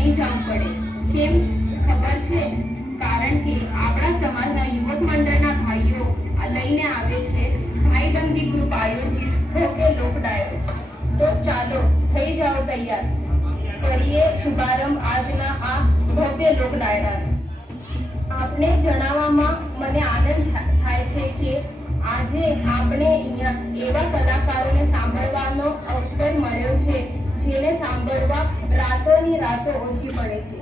થઈ જવું પડે. કેમ ખબર છે? કારણ કે આપણા સમાજના યુવક મંડળના ભાઈઓ લઈને આવે છે ભાઈ દંગી ગ્રુપ આયોજિત ભવ્ય લોક ડાયરો. તો ચાલો થઈ જાઓ તૈયાર, કરીએ શુભારંભ આજના આ ભવ્ય લોક ડાયરાનો. આપને જણાવવામાં મને આનંદ થાય છે કે આજે આપણે અહીંયા એવા કલાકારોને સાંભળવાનો અવસર મળ્યો છે જેને સાંભળવા રાતોની રાતો ઓછી પડે છે.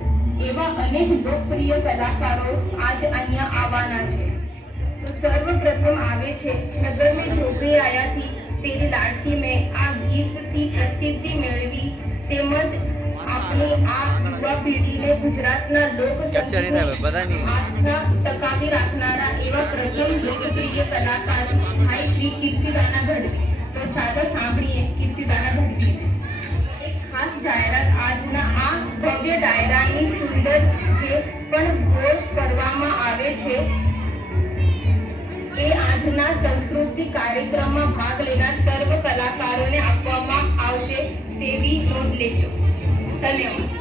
એવા અનેક લોકપ્રિય કલાકારો આજ અહીંયા આવવાના છે. તો સર્વપ્રથમ આવે છે નગર મેં જોગરી આયાથી તેરી લાડકી મેં આ ગીતથી પ્રસિદ્ધિ મેળવી તેમજ આપણી આ યુવા પેઢીને ગુજરાતના લોક આસ્થા ટકાવી રાખનારા એવા પ્રથમ લોકપ્રિય કલાકાર ભાઈ શ્રી કીર્તિદાના ગઢવી. તો ચાલો સાંભળીએ કીર્તિદાના ગઢવી. એક ખાસ જાહેરાત આજના આ ભવ્ય ડાયરાની સુંદર જે પણ ઘોષ કરવામાં આવે છે એ આજના સંસ્કૃતિ કાર્યક્રમમાં ભાગ લેનાર સર્વ કલાકારોને આપવામાં આવશે તેવી નોંધ લેજો. ધન્યવાદ.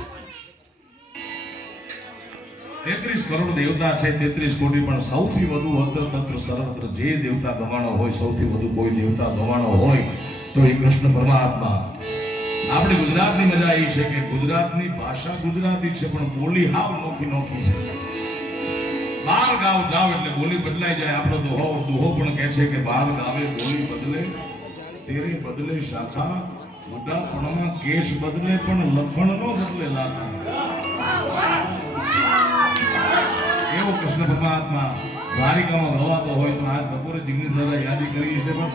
33 કરોડ દેવતા છે, 33 કોટી, પણ સૌથી વધુ અંતર તંત્ર સર્વત્ર જે દેવતા ગવાણો હોય, સૌથી વધુ કોઈ દેવતા ગવાણો હોય તો એ કૃષ્ણ પરમાત્મા. આપણે ગુજરાતની મજા એ છે કે ગુજરાતની ભાષા ગુજરાતી છે પણ બોલી હાવ નોખી નોખી છે. બાર ગાવ જાવ એટલે બોલી બદલાઈ જાય. આપણો દોહો પણ કહે છે કે બાર ગાવે બોલી બદલે, તેરે બદલે શાખા, બુઢાપણમાં કેશ બદલે પણ લખણ નો બદલે લાખા. એવો કૃષ્ણ પરમાત્મા દ્વારિકામાં ગવાતો હોય તો આજ બપોરે જિગ્નેશ દાદા યાદી કરીએ છીએ. પણ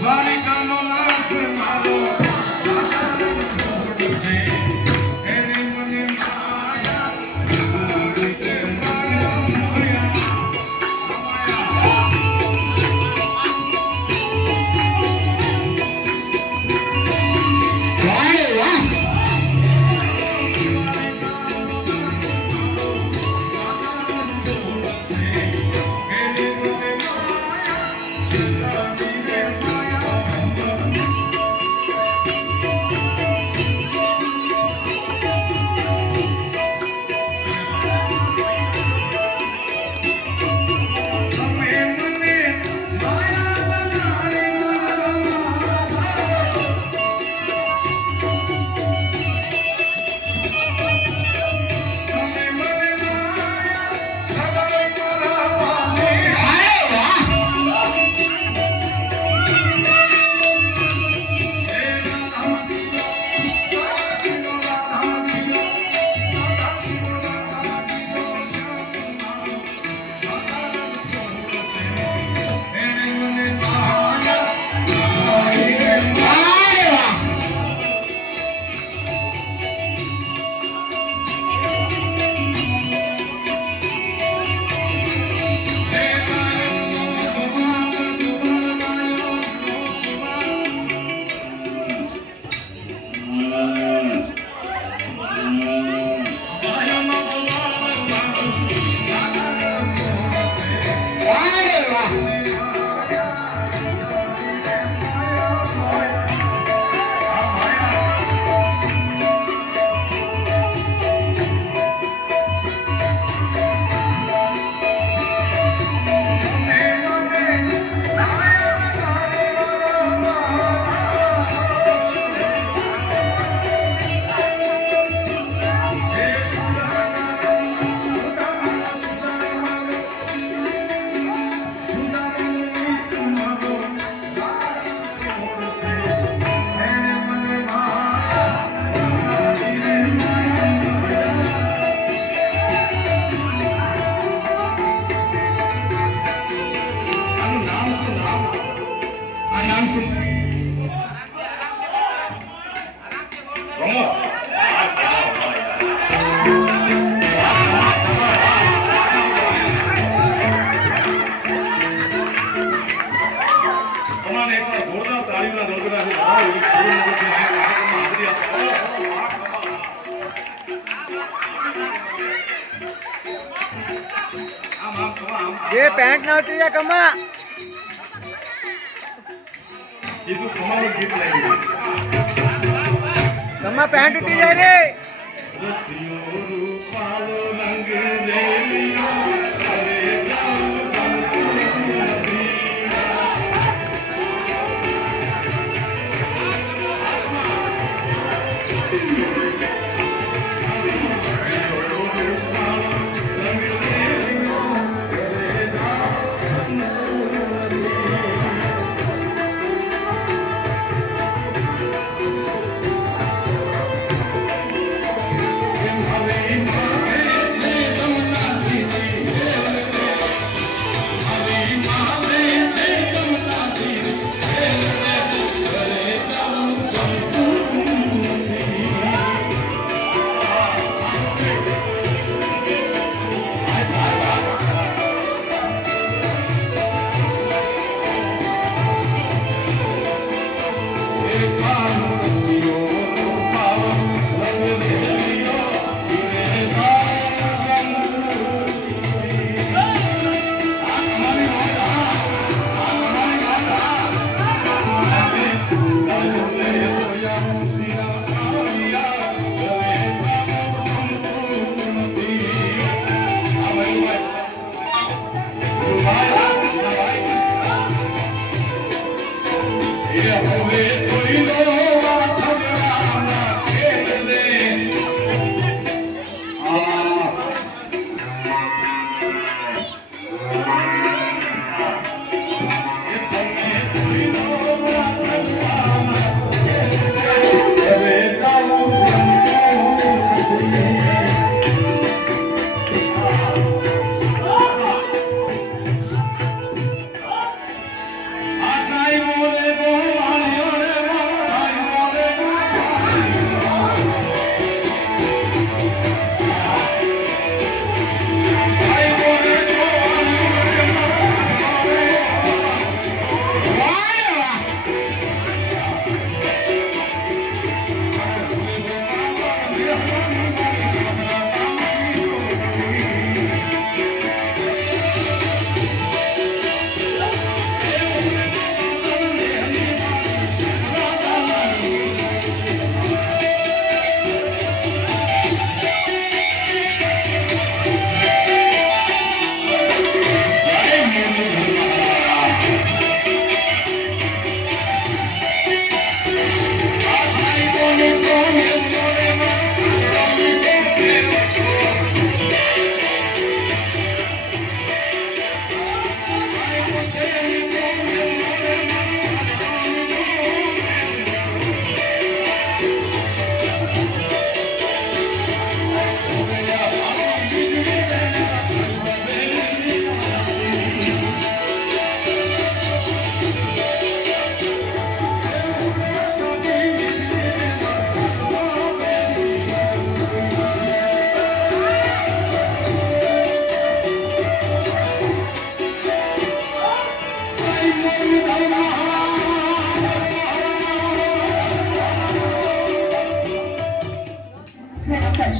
દ્વારિકાનો નાથ મારો ये पैंट ना उतरी कमा कमा पैंट उतरी जाए रे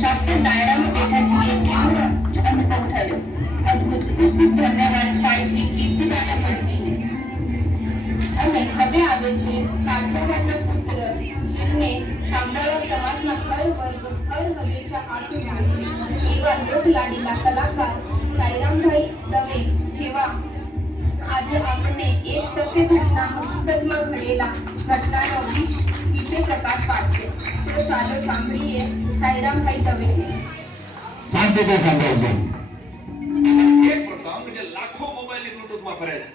શાસ્ત્ર દાયરામાં બેઠા છીએ એવો જ અનુભવ થયો. અદ્ભુત. ધન્યવાદ પાડશી કીર્તિદાના પત્નીને. અને હવે આવે છે કાઠિયાવાડના પુત્ર જેમને સાંભળવા સમાજના હર વર્ગ હર હંમેશા આતુર હોય છે એવા લોકલાડીલા કલાકાર સાઈરામભાઈ દવે જેવા આજે આપણને એક સત્ય ઘટના હકીકતમાં ઘડેલા ઘટનાનો વિશે પ્રકાશ પાડશે. તો ચાલો સાંભળીએ સાઈરામભાઈ દવેને. શાંતિથી સાંભળજો. એક પ્રસંગ જે લાખો મોબાઈલની બ્લૂટૂથમાં ફરે છે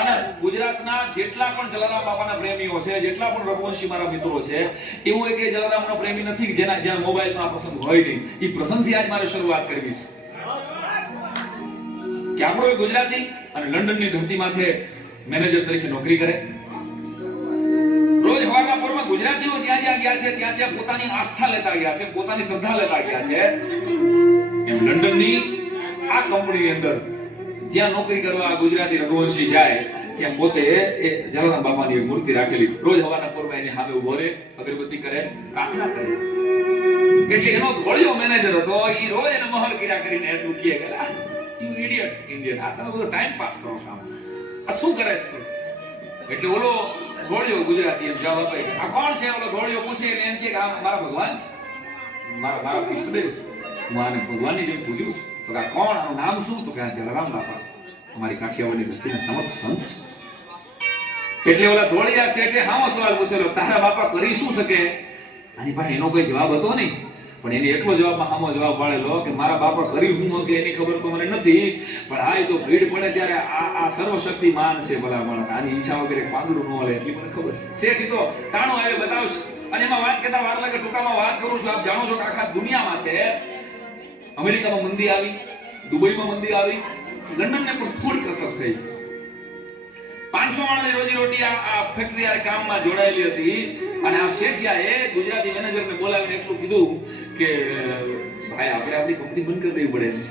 અને ગુજરાતના જેટલા પણ જલારામ બાપાના પ્રેમીઓ છે, જેટલા પણ રઘુવંશી મારા મિત્રો છે, એવું એક જલારામનો પ્રેમી નથી કે જેના જ્યાં મોબાઈલનો આ પ્રસંગ હોય નહીં. એ પ્રસંગથી આજ મારે શરૂઆત કરવી છે કે આપણો એક ગુજરાતી અને લંડનની ધરતી માથે મેનેજર તરીકે નોકરી કરે. રોજ સવારના પોરમાં ગુજરાતીઓ જ્યાં જ્યાં ગયા છે ત્યાં ત્યાં પોતાની આસ્થા લેતા ગયા છે, પોતાની શ્રદ્ધા લેતા ગયા છે. એમ લંડનની આ કંપનીની અંદર જ્યાં નોકરી કરવા ગુજરાતી રઘુવંશી જાય ત્યાં પોતે એ જલારામ બાપાની મૂર્તિ રાખેલી. રોજ સવારના પોરમાં એની સામે ઉભો રહે, અગરબત્તી કરે, પ્રાર્થના કરે. એટલે એનો ધોળિયો મેનેજર હતો. એ રોજ એને મહલ કર્યા કરીને એટલું કહે કે યુ ઇડિયટ ઇન્ડિયન, આ તમે બધો ટાઈમ પાસ કરો છો, આ શું કરે છે? એટલે ઓલો ધોળિયો ગુજરાતી એમ જવાબ આપે, આ કોણ છે? ઓલો ધોળિયો પૂછે એટલે એમ કે આ મારા ભગવાન છે. મારા ઈષ્ટદેવ છે, હું આને ભગવાનની જેમ પૂજ્યું છું. તો કે આ કોણ, આનું નામ શું? તો કે આ જલારામ બાપા અમારી કાઠિયાવાડની ધરતીના સમર્થ સંત છે. એટલે ઓલા ધોળિયા શેઠે હામો સવાલ પૂછેલો, તારા બાપા કરી શું શકે? આની પાસે એનો કોઈ જવાબ હતો નહીં, પણ એને એટલો જવાબમાં હામો જવાબ પાડેલો કે મારા બાપા કરી શું કે એની ખબર તો મને નથી, પણ આ તો ભીડ પડે ત્યારે આ સર્વશક્તિમાન છે ભલા માણસ, આની ઈચ્છા વગેરે પાંદડું ન હલે એટલી મને ખબર છે. શેઠ તો ટાણું આવે બતાવશે. અને એમાં વાત કરતા વાર લાગે, ટૂંકામાં વાત કરું છું. આપ જાણો છો કે આખા દુનિયામાં છે, અમેરિકામાં મંદી આવી, દુબઈમાં મંદી આવી, લંડનને પણ ફૂડ કસર થઈ. 500 માણસની રોજીરોટી આ ફેક્ટરી આ કામમાં જોડાયેલી હતી. અને આ શેઠિયાએ ગુજરાતી મેનેજરને બોલાવીને એટલું કીધું કે ભાઈ આપણે આપણી કંપની બંધ કરી દેવી પડે છે.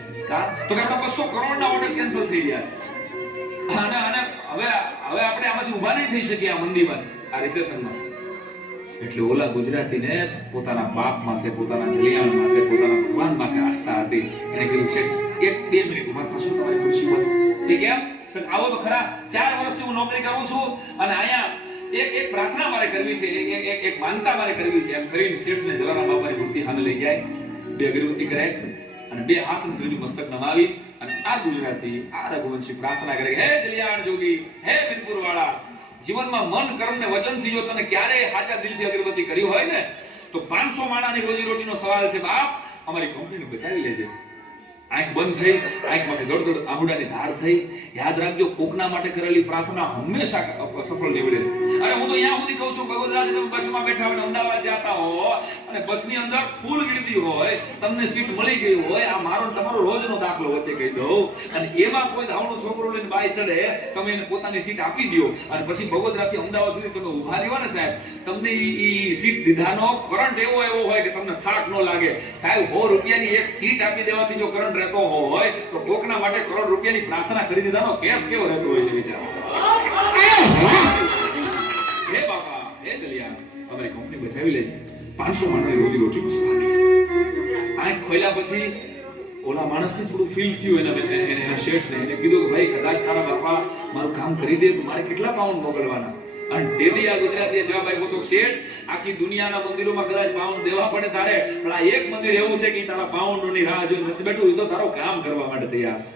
તો કે આપણા 200 કરોડના ઓર્ડર કેન્સલ થઈ ગયા છે અને હવે આપણે આમાંથી ઊભા નહીં થઈ શકીએ આ મંદીમાંથી, આ રિસેશનમાં. એટલે ઓલા ગુજરાતીને પોતાના બાપ માથે, પોતાના જલિયાણ માથે, પોતાના ભગવાન માથે આસ્થા હતી. એને કીધું શેઠ 1-2 મિનિટ ઊભા થશો તમારી ખુરશી પર? એ કેમ? આવો તો ખરા, 4 વર્ષથી હું નોકરી કરું છું અને અહીંયા એક પ્રાર્થના મારે કરવી છે, એક માનતા મારે કરવી છે. એમ કરીને શેઠને જલારામ બાપાની મૂર્તિ સામે લઈ જાય, 2 અગરબત્તી કરે અને 2 હાથ ત્રીજું મસ્તક નમાવી અને આ ગુજરાતી, આ રઘુવંશી પ્રાર્થના કરે, હે જલિયાણ જોગી, હે વીરપુર વાળા, જીવનમાં મન કર્મ ને વચનથી જો તને ક્યારેય સાચા દિલથી અગરબત્તી કરી હોય ને તો 500 માણાની રોજીરોટીનો સવાલ છે બાપ, અમારી કંપનીને બચાવી લેજે. આંખ બંધ થઈ, આંખમાંથી દોડ આહુડાની ધાર થઈ. યાદ રાખજો, કોકના માટે કરેલી પ્રાર્થના હંમેશા સફળ નીવડે છે. અરે હું તો અહીંયા સુધી કહું છું, ભગવદરાજ તમે બસમાં બેઠા હોય, અમદાવાદ જતા હો અને બસની અંદર ફૂલ ગીરતી હોય, તમને સીટ મળી ગઈ હોય, આ મારો તમારો રોજનો દાખલો વચ્ચે કહી દઉં, અને એમાં કોઈ ધાવણું છોકરો લઈને બાય ચડે, તમે એને પોતાની સીટ આપી દો અને પછી ભગવદરાજથી અમદાવાદ સુધી તમે ઉભા રહ્યો ને સાહેબ, તમને ઈ સીટ દીધાનો કરંટ એવો હોય કે તમને થાક ન લાગે. સાહેબ 100 રૂપિયાની એક સીટ આપી દેવાથી જો કરંટ રહેતો હોય તો કોકના માટે કરોડ રૂપિયાની પ્રાર્થના કરી દીધાનો કેફ કેવો રહેતો હોય છે વિચારો. હે બાપા, હે દલિયા, અમારી કંપની બચાવી લેજે. 500 માણસની રોજી રોટીનો સવાલ છે. આંખ ખોલ્યા પછી ઓલા માણસને થોડું ફીલ થયું, એને શેઠને એને કીધું કે ભાઈ કદાચ તારા બાપા મારું કામ કરી દે તો મારે કેટલા પાઉન્ડ મોકલવાના? અને દેદી આ ગુજરાતીએ જવાબ આપ્યો તો શેઠ, આખી દુનિયાના મંદિરોમાં કદાચ પાઉન્ડ દેવા પડે તારે, પણ આ એક મંદિર એવું છે કે તારા પાઉન્ડની રાહ જોઈ નથી બેઠું, તો તારો કામ કરવા માટે તૈયાર છે.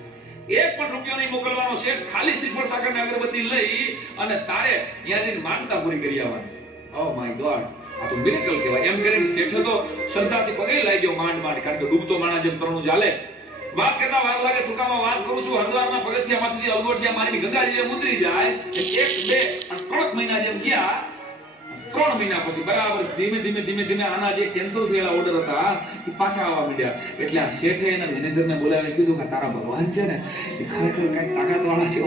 1 પણ રૂપિયો નહીં મોકલવાનો શેઠ, ખાલી શ્રીફળ સાકર ને અગરબત્તી લઈ અને તારે ત્યાં જઈને માનતા પૂરી કરી આવવાની. ઓ માય ગોડ, આ તો મિરેકલ કહેવાય. એમ કરીને શેઠે તો શ્રદ્ધાથી પગે લાગ્યો માંડ, કારણ કે ડૂબતો માણસ જેમ તરણું ચાલે. વાત કરતા વાર લાગે, ટૂંકામાં વાત કરું છું, હરદ્વારના પગથિયામાંથી અલગોઠિયા મારીને ગંગાજી જેમ ઉતરી જાય, 1, 2 અને 3 મહિના જેમ ગયા. 3 મહિના પછી બરાબર ધીમે આના જે કેન્સલ થયેલા ઓર્ડર હતા એ પાછા આવવા માંડ્યા. એટલે આ શેઠે એના મેનેજરને બોલાવીને કીધું કે તારા ભગવાન છે ને એ ખરેખર કઈક તાકાતવાળા છે,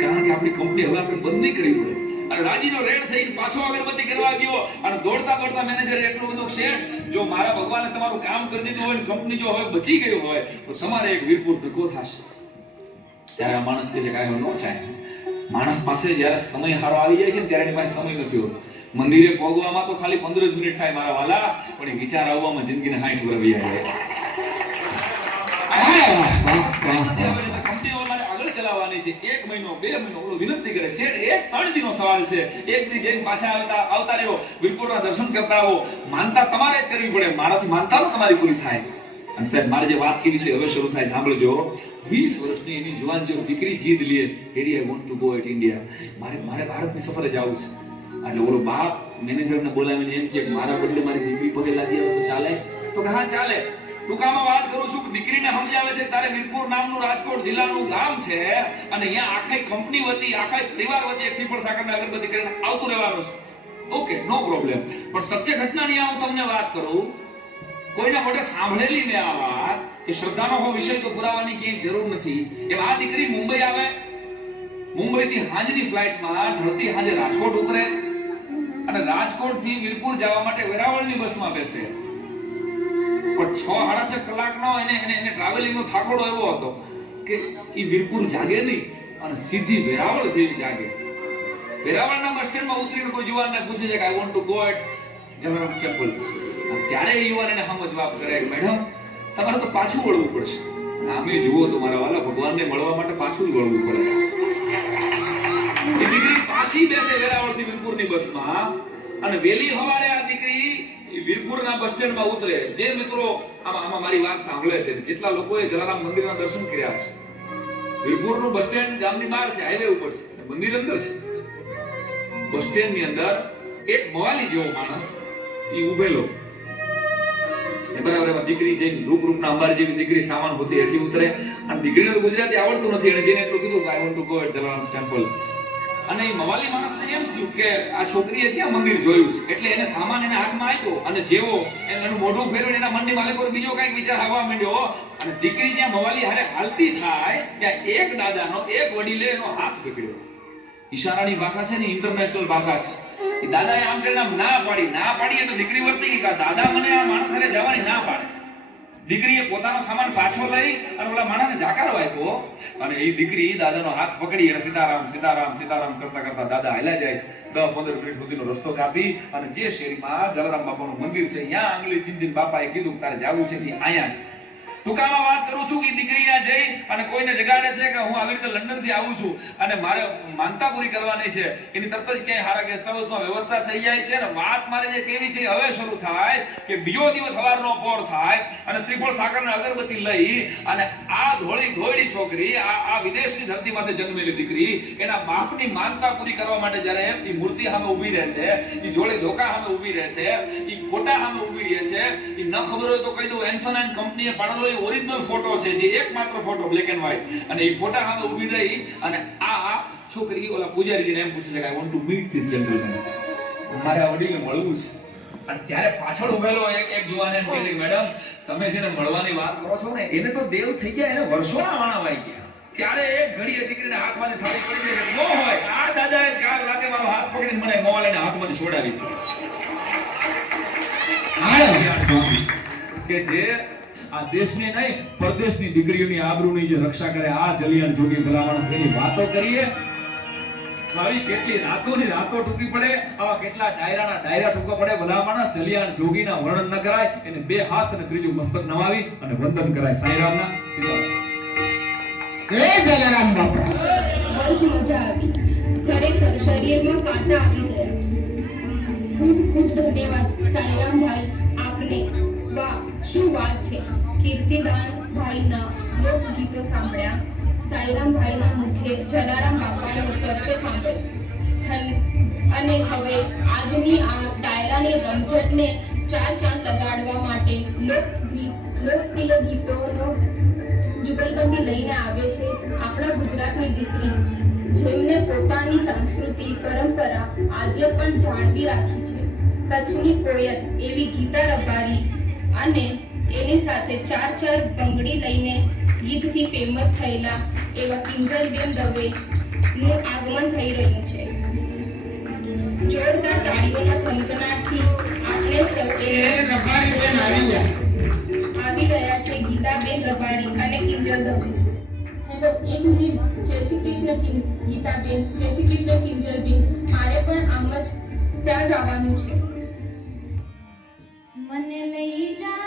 કારણ કે આપણી કંપની હવે આપણે બંધ નહીં કરવી પડે. અને રાજીનો રેડ થઈને પાછો અગરબત્તી કરવા ગયો અને દોડતા મેનેજર એટલું બધું, શેઠ જો મારા ભગવાને તમારું કામ કરી દીધું હોય, કંપની જો હવે બચી ગઈ હોય તો તમારે એક વીરપુર ધક્કો થશે. ત્યારે આ માણસ કહે છે કાંઈ ન ચાહે. માણસ પાસે જ્યારે સમય હારો આવી જાય છે ત્યારે એની પાસે સમય નથી હોતો. મંદિરે પહોંચવામાં તો ખાલી 15 મિનિટ થાય મારા વાલા, પણ એ વિચાર આવવામાં જિંદગીને 60 વર્ષ વહી જાય. કંપનીઓ મારે આગળ ચલાવવાની છે, 1 મહિનો 2 મહિનો ઓલો વિનંતી કરે છે, 1-3 દિનનો સવાલ છે. એક દી જઈને પાછા આવતા રહ્યો, વીરપુરના દર્શન કરતા આવો. માનતા તમારે જ કરવી પડે, મારાથી માનતા તમારી પૂરી થાય. અને સાહેબ મારે જે વાત કરી છે હવે શરૂ થાય, સાંભળજો. 20 વર્ષની એની જુવાન જો દીકરી જીદ લે, daddy I want to go at India, મારે ભારતની સફરે જવું છે. એટલે ઓલો બાપ મેનેજરને બોલાવીને એમ કે મારા બદલે મારી દીકરી પગે લાગી આવે તો ચાલે? તો કે હા ચાલે. ટૂંકામાં વાત કરું છું કે દીકરીને સમજાવે છે તારે વીરપુર નામનું રાજકોટ જિલ્લાનું ગામ છે અને અહીંયા આખી કંપની વતી, આખા પરિવાર વતી એક શ્રીફળ સાકરને અગરબત્તી કરીને આવતું રહેવાનું છે. ઓકે, નો પ્રોબ્લેમ. પણ સત્ય ઘટનાની હું તમને વાત કરું, કોઈના મોઢે સાંભળેલી મેં આ વાત કે શ્રદ્ધાનો વિષય તો પુરાવાની ક્યાંય જરૂર નથી. એમ આ દીકરી મુંબઈ આવે, મુંબઈથી હાંજની ફ્લાઇટમાં ઢળતી હાંજે રાજકોટ ઉતરે અને રાજકોટથી વીરપુર જવા માટે વેરાવળની બસમાં બેસે. પણ 6-6.5 કલાકનો એને ટ્રાવેલિંગનો થાકોડો એવો હતો કે ઈ વીરપુર જાગે નહીં અને સીધી વેરાવળ જઈને જાગે. વેરાવળના બસ સ્ટેન્ડમાં ઉતરીને કોઈ યુવાનને પૂછે છે કે I want to go at Jalaram temple. ત્યારે એ યુવાન એને સામે જવાબ કરે કે મેડમ તમારે તો પાછું વળવું પડશે. આમે જુઓ તો મારા વાલા, ભગવાનને મળવા માટે પાછું જ વળવું પડે. એ દીકરી પાછી બેસે વેરાવળથી વીરપુરની બસમાં અને વેલી સવારે આ દીકરી વીરપુરના બસ સ્ટેન્ડમાં ઉતરે. જે મિત્રો આમાં મારી વાત સાંભળે છે, જેટલા લોકોએ જલારામ મંદિરના દર્શન કર્યા છે, વીરપુરનું બસ સ્ટેન્ડ ગામની બહાર છે, હાઈવે ઉપર છે, મંદિર અંદર છે. બસ સ્ટેન્ડની અંદર એક મવાલી જેવો માણસ ઈ ઉભેલો છે, બરાબર. એમાં દીકરી જઈને રૂપના અંબાર જેવી દીકરી સામાન પોતે હેઠી ઉતરે, અને દીકરીને તો ગુજરાતી આવડતું નથી, એને જેને એટલું કીધું I want to go at Jalaram temple. અને એ મવાલી માણસને એમ થયું કે આ છોકરીએ ક્યાં મંદિર જોયું છે, એટલે એને સામાન એના હાથમાં આપ્યો, અને જેવો એનું મોઢું ફેરવીને એના મનની માલિકો બીજો કઈક વિચાર આવવા માંડ્યો, અને દીકરી જ્યાં મવાલી હારે હાલતી થાય ત્યાં એક દાદાનો, એક વડીલે એનો હાથ પકડ્યો. ઈશારાની ભાષા છે ને, ઇન્ટરનેશનલ ભાષા છે. એ દાદાએ આમ કરીને ના પાડી એટલે દીકરી વર્તી ગઈ કે દાદા મને આ માણસ હારે જવાની ના પાડે. દીકરીએ પોતાનો સામાન પાછો લઈ અને ઓલા માણસને જાકારો આપ્યો, અને એ દીકરી દાદાનો હાથ પકડી અને સીતારામ સીતારામ સીતારામ કરતા કરતા દાદા હાલ્યા જાય. 10-15 મિનિટ સુધીનો રસ્તો કાપી અને જે શેરીમાં જલારામ બાપાનું મંદિર છે, ત્યાં આંગળી ચીંધીને બાપાએ કીધું તારે જાવું છે તે અહીંયા છે. ટૂંકામાં વાત કરું છું કે દીકરી ત્યાં જઈ અને કોઈને જગાડે છે કે હું આવી રીતે લંડન થી આવું છું અને મારે માનતા પૂરી કરવાની છે. એની તરત જ ક્યાંય હારા ગેસ્ટ હાઉસમાં વ્યવસ્થા થઈ જાય છે. અને વાત મારે જે કેવી છે હવે શરૂ થાય કે બીજો દિવસ સવારનો પોર થાય અને શ્રીફળ સાકરને અગરબત્તી લઈ અને આ ધોળી ઘોડી છોકરી, આ વિદેશની ધરતીમાંથી જન્મેલી દીકરી એના બાપની માનતા પૂરી કરવા માટે જ્યારે એ મૂર્તિ સામે ઊભી રહે છે, એ જોડે ધોકા સામે ઊભી રહે છે, એ ફોટા સામે ઊભી રહે છે. એ ન ખબર હોય તો કહી દઉં, એન્સન એન્ડ કંપનીએ પાડેલો ઓરિજિનલ ફોટો છે, જે એકમાત્ર ફોટો બ્લેક એન્ડ વ્હાઇટ. અને એ ફોટા સામે ઊભી રહી અને આ છોકરી ઓલા પૂજારીજીને એમ પૂછે છે કે I want to meet this gentleman, મારે આ વડીલને મળવું છે. અને ત્યારે પાછળ ઉભેલો એક જુવાન એમ કહે છે કે મેડમ તમે જેને મળવાની વાત કરો છો ને એને તો દેવ થઈ ગયા, એને વર્ષોના વાણા વાઈ ગયા. ત્યારે એક ઘડીએ દીકરીને હાથમાંથી થાળી પડી જાય કે ન હોય આ દાદાએ કાલ રાતે મારો હાથ પકડીને મને મોવાલીને હાથમાંથી છોડાવી કે જે આ દેશની નહીં પરદેશની દીકરીઓની આબરૂની જે રક્ષા કરે, આ જલિયાણ જોગી ભલા માણસ એની વાતો કરીએ. આવી કેટલી રાતોની રાતો ટૂંકી પડે, આવા કેટલા ડાયરાના ડાયરા ટૂંકા પડે. ભલા માણસ જલિયાણ જોગીના વર્ણન ન કરાય, એને 2 હાથ અને ત્રીજું મસ્તક નવાવી અને વંદન કરાય. સાંઈરામના સીતારામ. જય જલારામ બાપા. બહુ જ મજા આવી. ખરેખર શરીરમાં કાંટા આવી ગયા. ખૂબ ખૂબ ધન્યવાદ સાંઈરામભાઈ આપને. વાહ, શું વાત છે. કીર્તિદાનભાઈના લોકગીતો સાંભળ્યા, સાંઈરામભાઈના મુખે જલારામ બાપાનો ચર્ચો સાંભળ્યો, અને હવે આજની આ ડાયરાની રમઝટને 4 ચાંદ લગાડવા માટે લોકપ્રિય ગીતોનો જુગલબંધી લઈને આવે છે આપણા ગુજરાતની દીકરી, જેમને પોતાની સંસ્કૃતિ પરંપરા આજે પણ જાળવી રાખી છે. કચ્છની કોયલ એવી ગીતા રબારી અને એની સાથે 4 બંગડી લઈને ગીતથી ફેમસ થયેલા એવા કિંજલબેન દવેનું આગમન થઈ રહ્યું છે. જોરદાર તાળીઓના થનગનાટથી આપણે સૌ આવી રહ્યા છે ગીતાબેન રબારી અને કિંજલ દવે. Hello, 1 minute. જય શ્રી કૃષ્ણ ગીતાબેન, જય શ્રી કૃષ્ણ કિંજલબેન. મારે પણ આમ જ ત્યાં જવાનું છે. મને લઈ જા,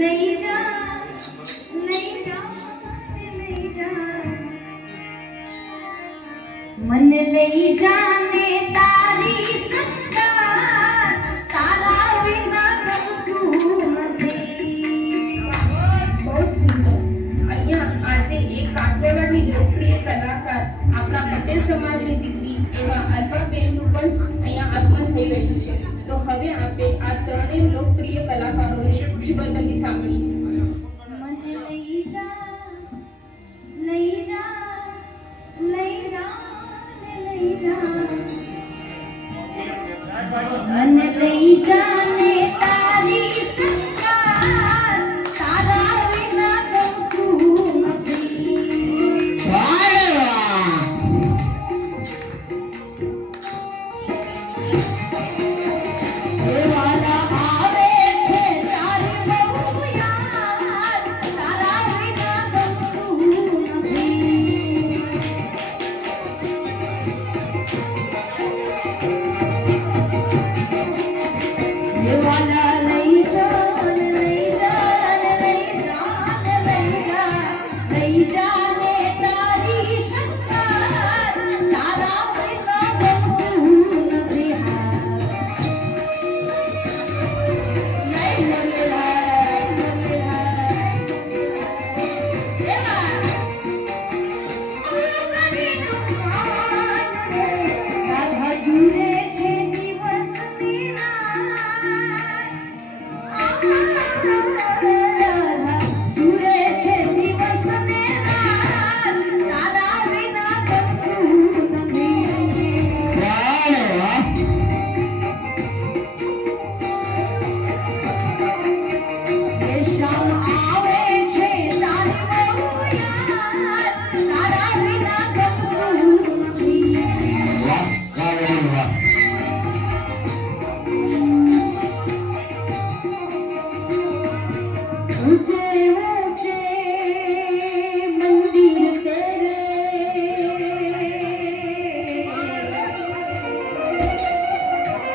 લઈ જા, લઈ જા, લઈ જા. મને લઈ જા ને તારી સરકાર, તારા વિના ગમતું નથી. બહુ જ સુંદર. અહીંયા આજે એક કાઠિયાવાડની લોકપ્રિય કલાકાર આપણા પટેલ સમાજની દીકરી એવા અલ્પાબેનનું પણ અહીંયા આગમન થઈ રહ્યું છે. તો હવે આપણે આ ત્રણેય લોકપ્રિય કલાકારોની જુગલબંધી સાંભળીએ. મને લઈ જા, લઈ જા, લઈ જા, લઈ જા. મને લઈ જા ને તારી સરકાર, તારા વિના ગમતું નથી. દેવાના આવે છે તારી બહુ યાદ, તારા વિના ગમતું નથી. દેવાના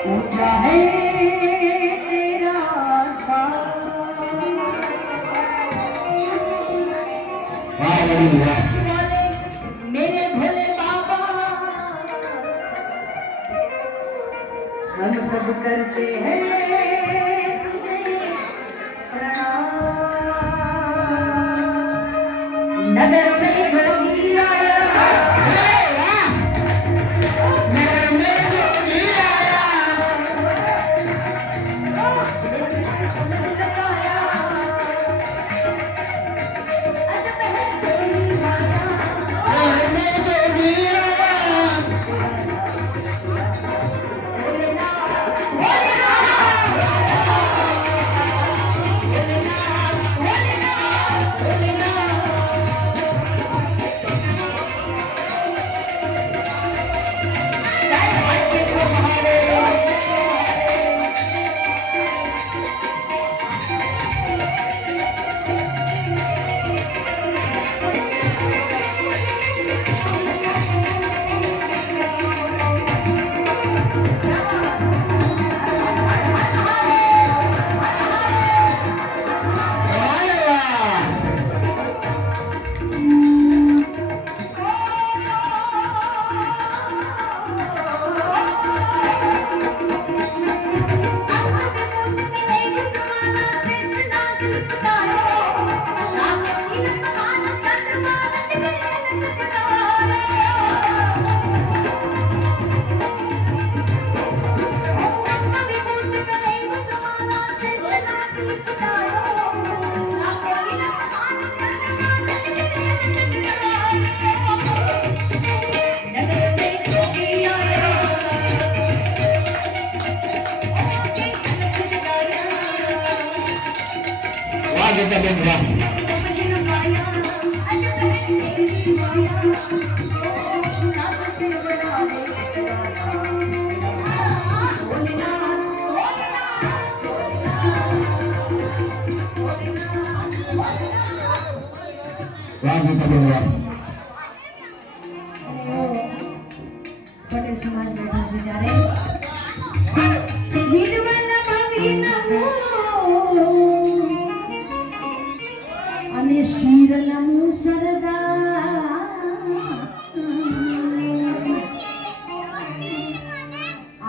ऊंचा है तेरा द्वार વાહ વડીલ વાહ वाले मेरे भोले बाबा हम सब करते हैं तुझे प्रणाम नगर में जोगी आया નગર મે જોગી આયા નગર મે જોગી આયા વાહ વાહ વાહ ગીતાબેન વાહ વાહ ગીતાબેન વાહ પટેલ સમાજ બેઠો છે ત્યારે વીરવલ્લભ વીરનો અને શીરલાનું સરદાર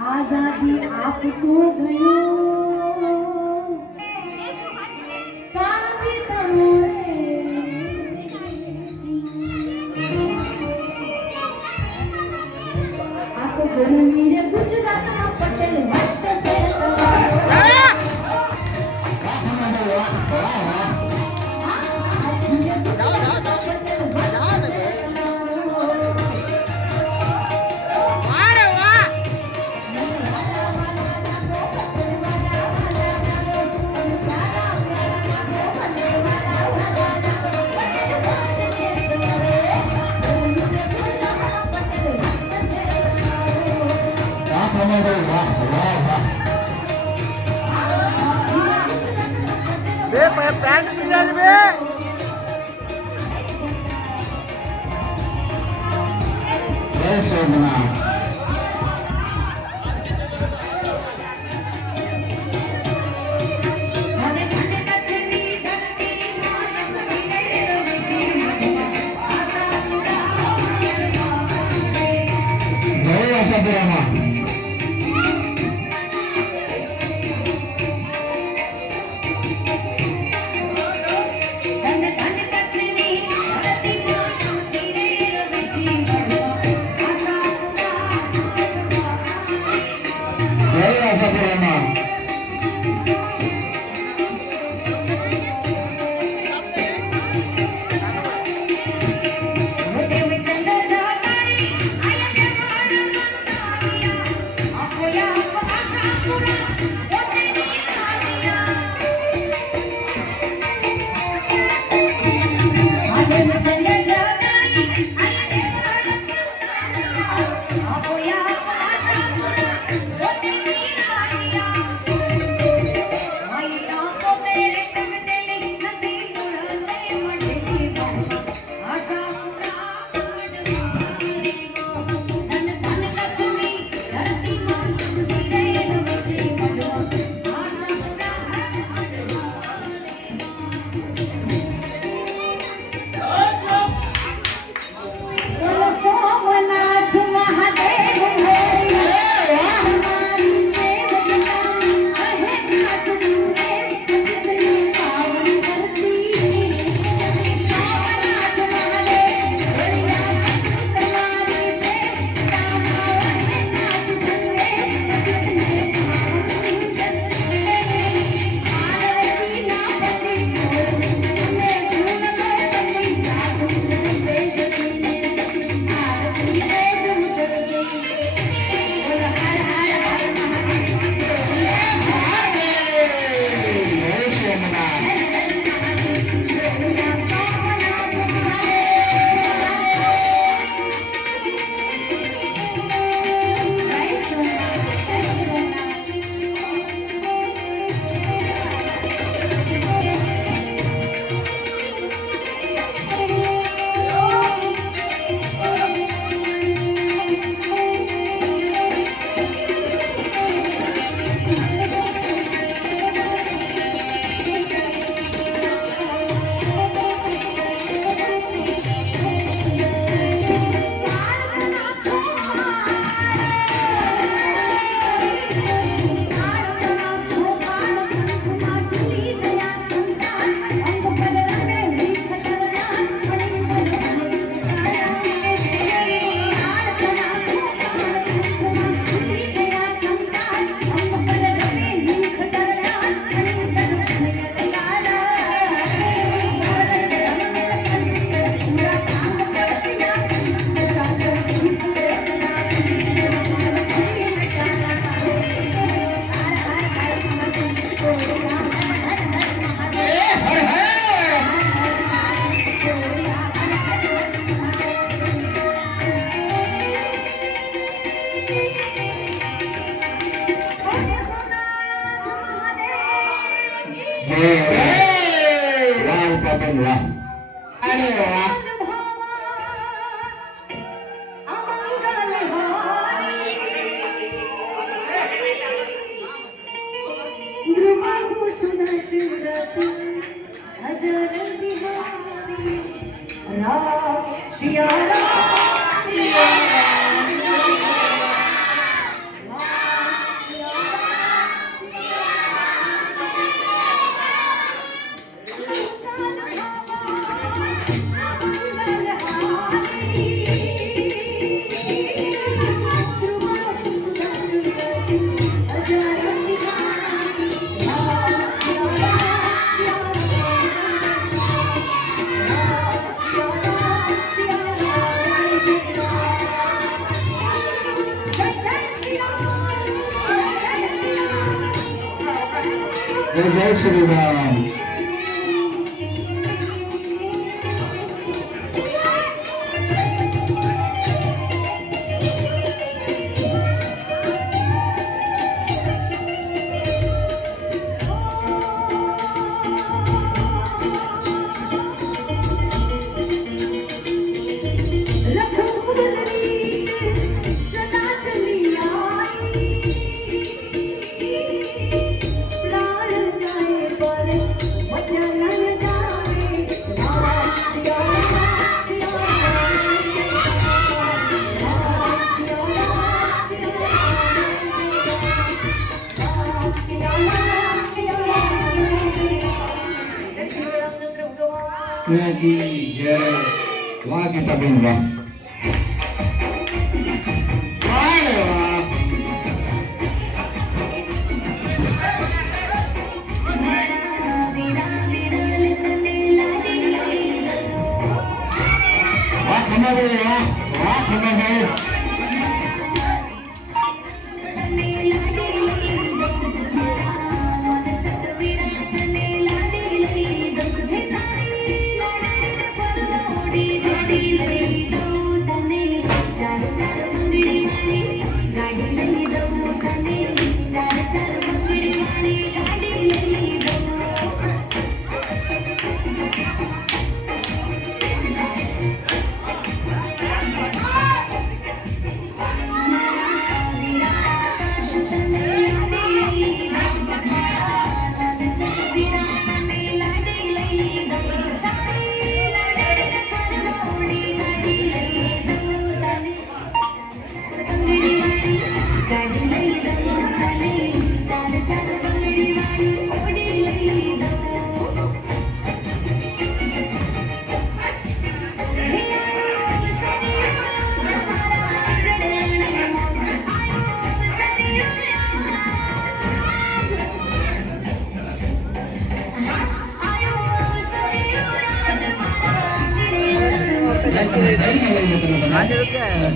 આઝાદી આપતો ગયો કામ બીતો આખો ગરમીરે ગુજરાતમાં પટેલ ભક્ત છે વાહ કમાડો વાહ વાહ વાહ બે પેન્ટ પિયર બે જય સોમનાથ મને મને કચરી ધરતી માં નમતી રવજી આશા પૂરા જય આશાપુરામાં ધન ધન કચરી ધરતી માં નમતી રવજી આશા પૂરા જય આશાપુરામાં જય વાહ ઉપાબેન વાહ અરે વાહ જય શ્રી રામ જય વાહ ગીતાબેન વાહ વાહ વાહ વાહ ખબર વાહ વાહ ખબર આજે રૂપિયા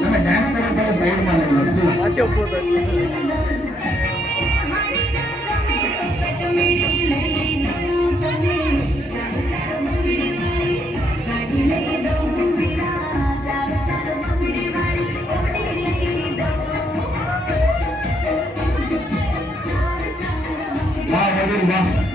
તમે ડાન્સ કરો તો સાઈડમાં લઈ લો પ્લીઝ વાંચો પોતો વાહ વડીલ વાહ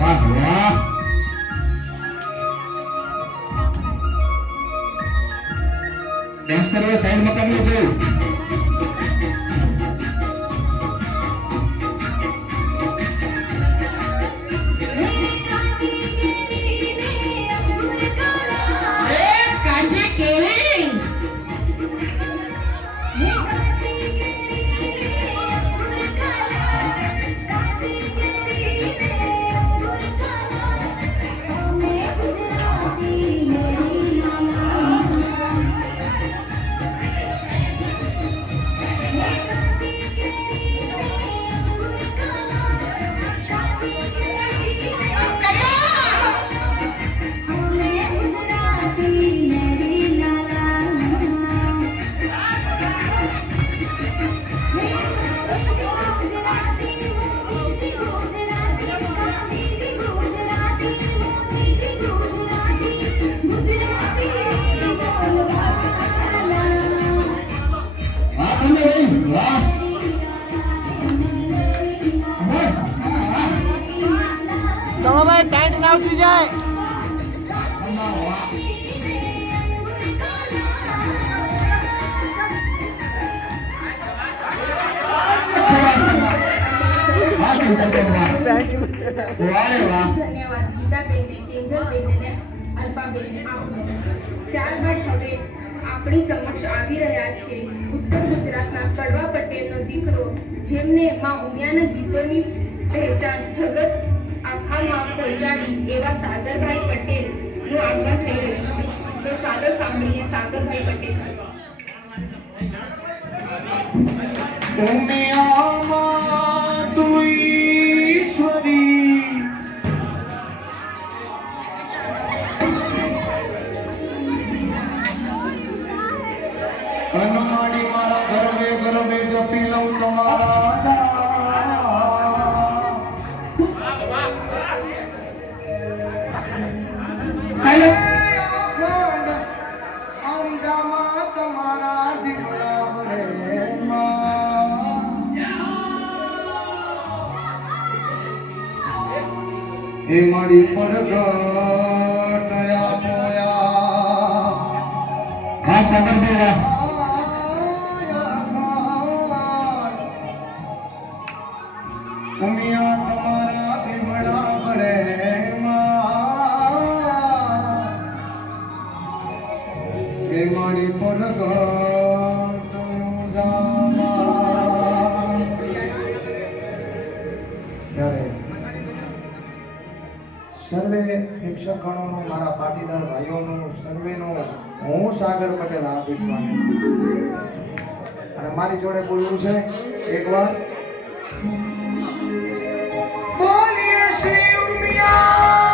વાહ વાહ ડાન્સ કરવા સાઈડમાં કરી લેજો પેન્ટ ના ઉતરી જાય. વાહ કંચનબેન વાહ. વાહ રે વાહ. ધન્યવાદ ગીતાબેનને, કિંજલબેનને, અલ્પાબેનને આપનો. ત્યારબાદ હવે આપણી સમક્ષ આવી રહ્યા છે ઉત્તર ગુજરાતના કડવા પટેલનો દીકરો, જેમને માં ઉમિયાના ગીતોની પહેચાન જગત આખામાં પહોંચાડી એવા સાગરભાઈ પટેલનું આગમન થઈ રહ્યું છે. તો ચાલો સાંભળીએ સાગરભાઈ પટેલ. ઉમિયામાં તું ઈશ્વરી, કનમાડી મારા ગરબે ગરબે જપી લઉં તમારા હેલો અંજામાં તમારા દીવડા વડે હે મારી પડગટયા મોયા. હા સાગરભાઈ ઉમિયા તમારા દીવડા વડે હે મારી પડગટ ત્યારે સર્વે શિક્ષકગણોનું, મારા પાટીદાર ભાઈઓનું, સર્વેનું હું સાગર પટેલ હાર્દિક સ્વાગત. અને મારી જોડે બોલવું છે એકવાર બોલીએ શ્રી ઉમિયા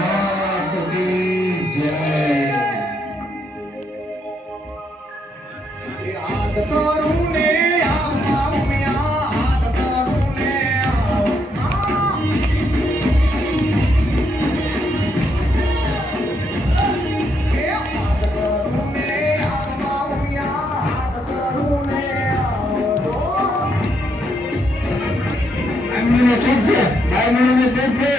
માત કી જય. યાદ કરું ને આ ઉમિયા, યાદ કરું ને છૂટ છે ભાઈ મને છૂટ છે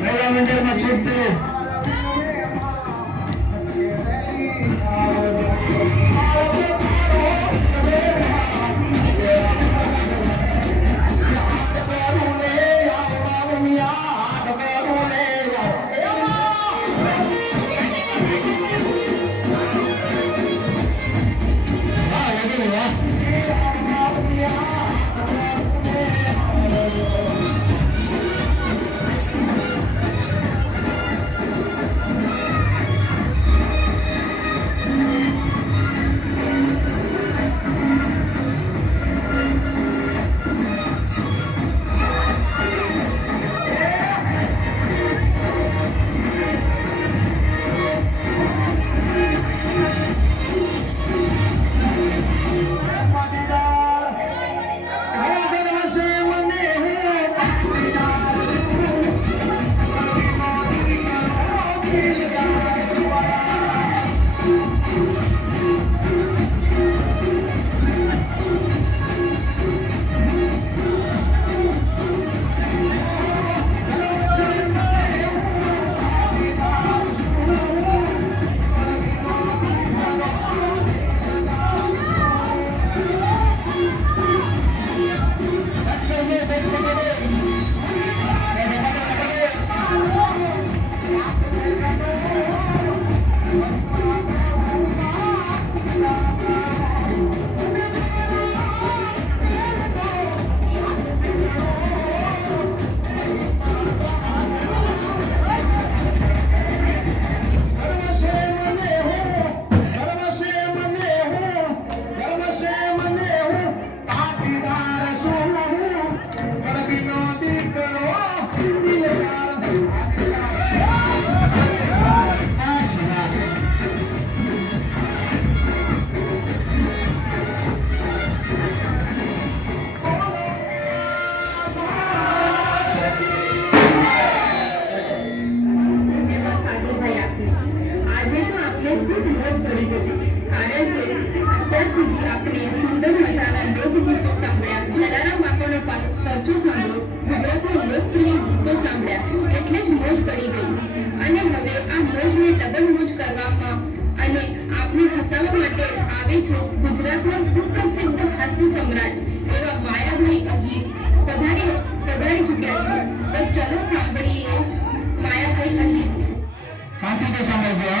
મેળા મંદિરમાં છૂટ છે. આપણે સુંદર મજાના લોકગીતો સાંભળ્યા. જલારામ બાપાનો પરચો સાંભળો. જોઈને જ મોજ પડી ગઈ અને હવે આ મોજને ડબલ મોજ કરવામાં અને આપને હસાવવા માટે આવે છે ગુજરાતના સુપ્રસિદ્ધ હાસ્ય સમ્રાટ એવા માયાભાઈ અહીર પધારી ચૂક્યા છે. તો ચલો સાંભળીએ માયાભાઈ અહીરને. શાંતિથી સાંભળજો.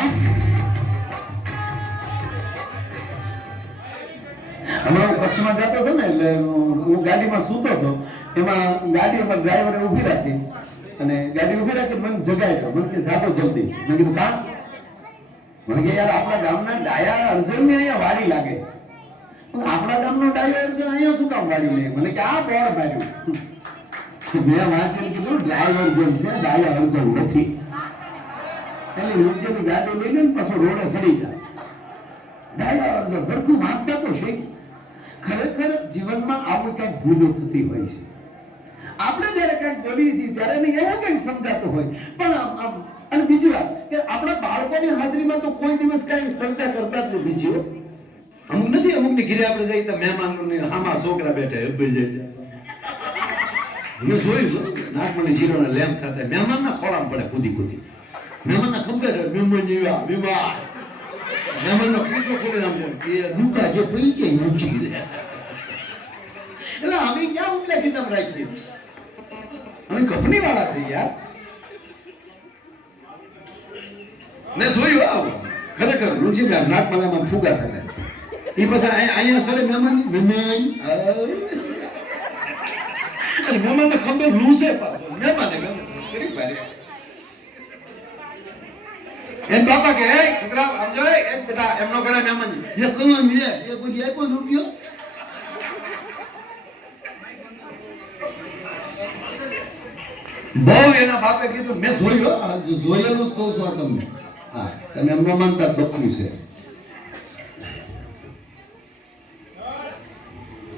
હમણાં હું કચ્છમાં જતો હતો ને એટલે હું ગાડીમાં સૂતો હતો. એમાં ગાડી અમારા ડ્રાઈવરે ઊભી રાખી અને ગાડી ઊભી રાખી મને જગાડ્યો. મને કે જાતો જલ્દી. મેં કીધું કા? મને કે યાર આપણા ગામના ડાયા અર્જુનને અહીંયા વાડી લાગે. પણ આપણા ગામનો ડાયો અર્જુન અહીંયા શું કામ વાડી લે? મને કે આ બોર્ડ માર્યું. મેં વાંચીને કીધું ડાયો અર્જુન છે, ડાયા અર્જુન નથી. એટલે નીચેની ગાડી લઈ લે ને પાછો રોડે સડી જાય. ડાયા અર્જુન ભરખું માગતા તો છે. ખરેખર જીવનમાં આવું કંઈક ભૂલો થતી હોય છે. આપણે જ્યારે કંઈક બોલીએ છીએ ત્યારે એને એવું કંઈક સમજાતું હોય. પણ અને બીજી વાત કે આપણા બાળકોની હાજરીમાં તો કોઈ દિવસ કાંઈ ચર્ચા કરતા જ નથી. બીજી અમુક નથી, અમુક ની ઘરે આપણે જઈએ તો મહેમાનોની આમાં છોકરા બેઠા ઉભી જાય. મેં જોયું નાગમણી જીરોને લેમ્પ થતા મહેમાનના ખોળામાં પડે કૂદી કૂદી. મહેમાનના ખબર મહેમાન જેવા બીમાર મહેમાનનો પીછો ખોલી નામ એ દુકા જે પડી કે ઊંચી દે. એટલે અમે ક્યાં ઉપલે કીધમ રાખીએ? અમે કંપની વાળા થઈ યાર. મેં જોયું આવું ખરેખર રુચિ નાગમલામાં ફુગા થતા એ પછી અહીંયા સરે મહેમાન અને મહેમાનને ખબર લૂસે પાછો મહેમાને ગમે કરી પાડે. એમ બાપા કે એ છોકરા સમજો એ બેટા એમનો ઘરે મહેમાન એ કોનો મિલે એ કોઈ આપ્યો રૂપિયો બહુ એના બાપે કીધું મેં જોયું જોયેલું જ કહું છું તમને. હા તમે એમ ન માનતા બકરું છે.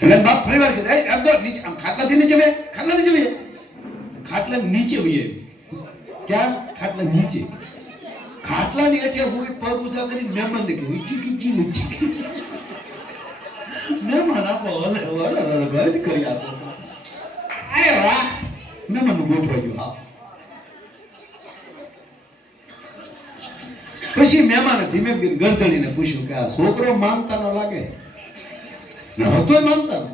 એટલે બાપ ફરી વાર કીધું એમ તો નીચે આમ ખાટલાથી નીચે બે ખાટલા નીચે બે ખાટલા નીચે બે ક્યાં ખાટલા નીચે ખાટલાની હેઠે હું પગ ઉસા કરી મહેમાન દેખી ઊંચી કીચી ઊંચી કીચી મહેમાન આપો હલે હલે ગદ કરી આપો. અરે વાહ મહેમાનનું ગોઠવાઈ ગયું. હા પછી મહેમાને ધીમે ગરદડીને પૂછ્યું કે આ છોકરો માનતા ન લાગે ન હતોય માનતા ન.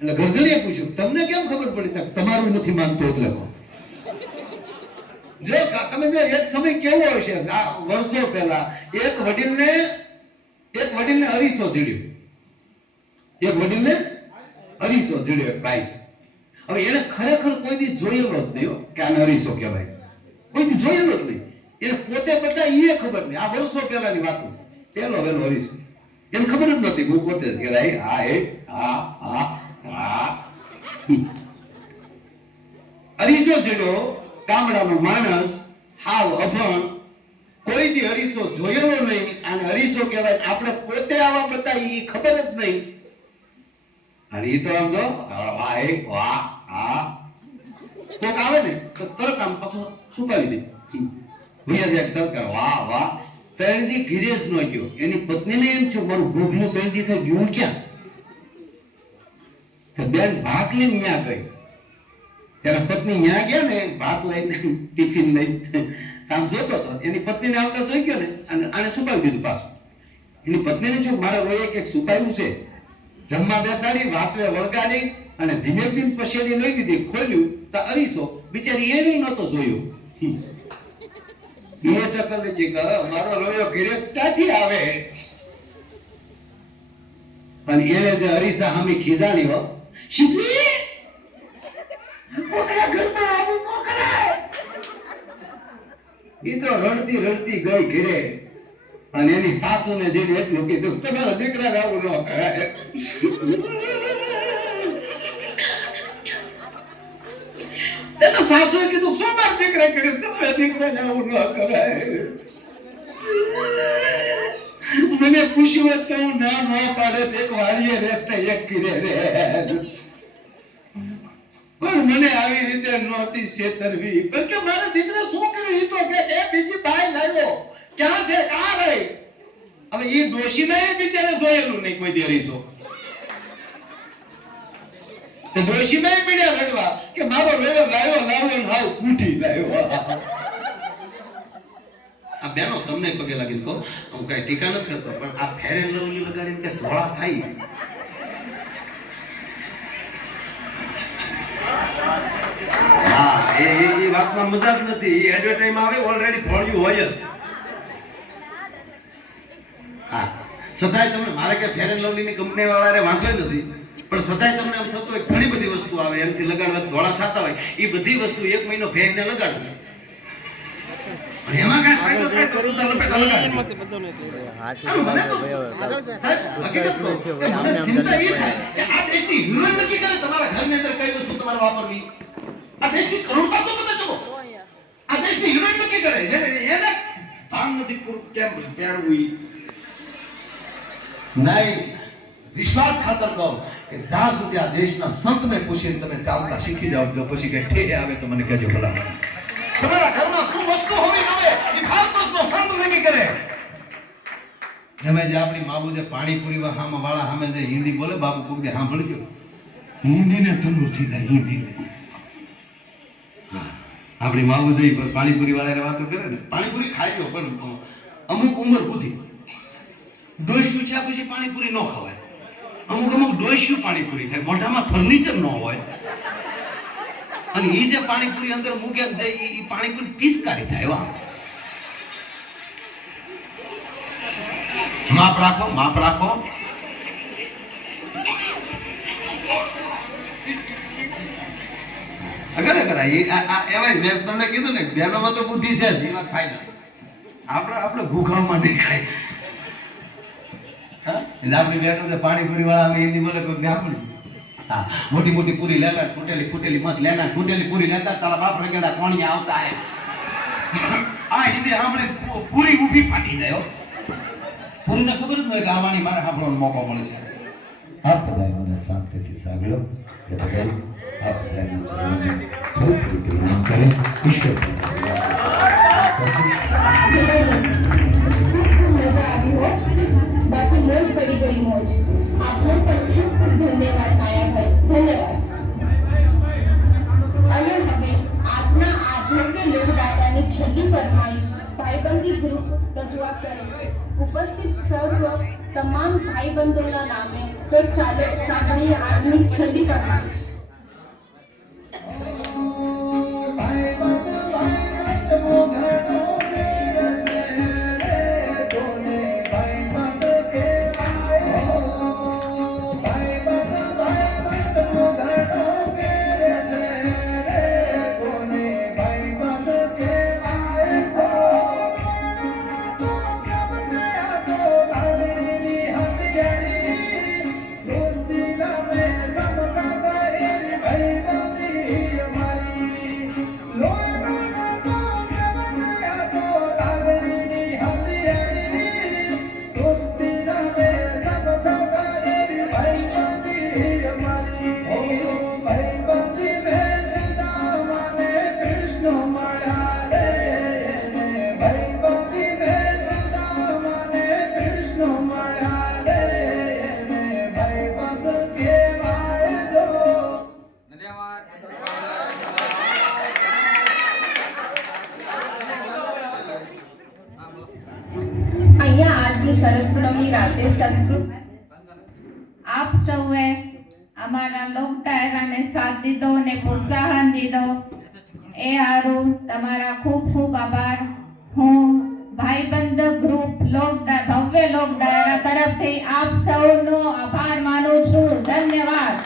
એટલે ગરદડીએ પૂછ્યું તમને કેમ ખબર પડી? તમારું નથી માનતો એટલે કહો. જો તમે જો એક સમય કેવો હશે વર્ષો પહેલા એક વડીલને અરીસો જડ્યો. એક વડીલને અરીસો જડ્યો ભાઈ. હવે એને ખરેખર કોઈ દી જોયેલો જ નહીં કે આને અરીસો કહેવાય. કોઈ દી જોયેલો જ નહીં. એને પોતે બધા એ ખબર નહીં. આ વર્ષો પહેલાની વાત. પેલો વેલો અરીસો એને ખબર જ નહોતી. હું પોતે જ કે હા એ હા હા હા અરીસો જડ્યો. ગામડાનો માણસ હાવ અભણ કોઈ દી અરીસો જોયેલો નહીં અને અરીસો કહેવાય. આપણે પોતે આવા બધા એ ખબર જ નહીં. અને એ તો આમ જો વાહ વાહ હા કોક આવે ને તો તરત આમ પાછું છુપાવી દે ભૈયા જાય તરત વાહ વાહ. ત્રણ દી ઘીરે જ ન ગયો. એની પત્નીને એમ છે મારું ભૂખનું ત્રણ દી થઈ ગયું ક્યાં? તો બેન ભાગ લઈને ન્યા ગઈ. ત્યારે પત્ની ન્યા ગયા ને ભાત લઈને ટિફિન લઈ આમ જોતો હતો. એની પત્નીને આવતા જોઈ ગયો ને અને આને છુપાવી દીધું પાછું. એની પત્નીને શું મારે રોયે કંઈક છુપાવ્યું છે. જમવા બેસાડી વાતવે વળગાડી અને ધીમે ધીમે પછેડી લઈ દીધી. ખોલ્યું તો અરીસો બિચારી એને નહોતો જોયો. એ ટકલ જી કે મારો રોયો ઘરે ક્યાંથી આવે? પણ એને જે અરીસા સામે ખીજાણી હો શીખલી કોકના ઘરમાં આવું મોકલાય. ઈ તો રડતી રડતી ગઈ ઘરે અને એની સાસુને જઈને એટલું કીધું તમારા દીકરાને આવું ન કરાય. તેના સાસુએ કીધું શું મારા દીકરા કર્યું? તમારા દીકરાને આવું ન કરાય. મને પૂછ્યું તો હું ના ન પાડે. એક વાડીએ રહેતા એક ઘરે રહે પણ મને આવી રીતે નહોતી છેતરવી. પણ કે મારા દીકરા શું કર્યું? એ તો કે એ બીજી બાઈ લાવ્યો. ક્યાં છે? કા રહી? હવે એ ડોશીને એ બિચારે જોયેલું નહીં કોઈ દી અરીસો. તો ડોશી નહીં પીડ્યા રડવા કે મારો વેલો લાવ્યો લાવ્યો ને હાવ ઉઠી લાવ્યો. આ બેનો તમને પગે લાગીને કહો, હું કઈ ટીકા નથી કરતો, પણ આ ફેર એન્ડ લવલી લગાડીને કે ધોળા થાય. હા, એ વાતમાં મજાક નથી. એ એડવર્ટાઈઝ આવે ઓલરેડી થોડ્યું હોય જ. હા, સદાય તમને મારે કે ફેર એન્ડ લવલી ની કંપની વાળાને વાંધો નથી, પણ સદાય તમને એમ થતું હોય ઘણી બધી વસ્તુ આવે એમથી લગાડવા ધોળા થતા હોય, એ બધી વસ્તુ 1 મહિનો ફેરને લગાડવી. એમાં કઈ ફાયદો થાય તો તું લપેટ લગાડી. મને તો સાહેબ હકીકત કહું, મને ચિંતા એ થાય કે આ દેશની યુનિયન નક્કી કરે તમારા ઘરની અંદર કઈ વસ્તુ તમારે વાપરવી. આ દેશની કરુણતા તો તમે જુઓ. આ દેશની યુનિયન નક્કી કરે એને ભાન નથી કેમ પહેરવું. નહીં, વિશ્વાસ ખાતર કહો કે જ્યાં સુધી આ દેશના સંતને પૂછીને તમે ચાલતા શીખી જાવ તો પછી કઈ ઠેરે આવે તો મને કહેજો ભલા. તમારા ઘરમાં શું વસ્તુ હોવી જોઈએ એ ભારતનો સંત નક્કી કરે. એમાં જે આપણી બાબુ જે પાણીપુરી વાળા સામે જે હિન્દી બોલે, બાબુ કોક દે સાંભળજો, હિન્દી ને તનુર થી ના હિન્દી ને. આપણી બાબુ જે પાણીપુરી વાળા વાતો કરે ને, પાણીપુરી ખાઈ લો પણ અમુક ઉંમર સુધી ડોઈશું છે પછી પાણીપુરી ન ખવાય. અમુક ડોઈશું પાણીપુરી ખાય, મોઢામાં ફર્નિચર ન હોય, અને એ જે પાણીપુરી અંદર મૂકે એ પાણીપુરી પિસ્કારી થાય. વાહ, માપ રાખો, માપ રાખો. અગર એમાં મેં તમને કીધું ને, બેનોમાં તો બુદ્ધિ છે જ, એમાં ખાય ના. આપણે ભૂખામાં નહીં ખાય. આપણી બેનો પાણીપુરી વાળા અમે હિન્દી બોલે કોઈ સાંભળ્યું. હા, મોટી મોટી પૂરી લેલા, તૂટેલી ફૂટેલી મત લેના, તૂટેલી પૂરી લેતા તારા બાપ રગડા કોણી આવતા હે. આ હિન્દી સાંભળી પૂરી ઊભી ફાટી જાય. પૂરીને ખબર જ ન હોય કે આવાની મારે સાંભળવાનો મોકો મળે છે. આપ બધાએ મને શાંતિથી સાંભળ્યો કે બધાએ આપ બધાનું જીવન ખૂબ પ્રતિમાન કરે. ઈશ્વર બાકી મોજ પડી ગઈ મોજ. આપનો પણ ખૂબ ખૂબ ધન્યવાદ માયાભાઈ, ધન્યવાદ. અને હવે આજના આધ્યાત્મિક લોકડાયરાની છેલ્લી ફરમાઈશ ભાઈબંધી ગ્રુપ રજૂઆત કરે છે. ઉપસ્થિત સર્વ તમામ ભાઈબંધોના નામે તો ચાલો સાંભળીએ આજની છેલ્લી ફરમાઈશ. સરસ પૂનમની રાતે સંસ્કૃત આપ સૌએ અમારા લોક ડાયરાને સાથ દીધો ને પ્રોત્સાહન દીધો એ હારું તમારા ખૂબ ખૂબ આભાર. હું ભાઈબંધ ગ્રુપ ભવ્ય લોક ડાયરા તરફથી આપ સૌનો આભાર માનું છું. ધન્યવાદ.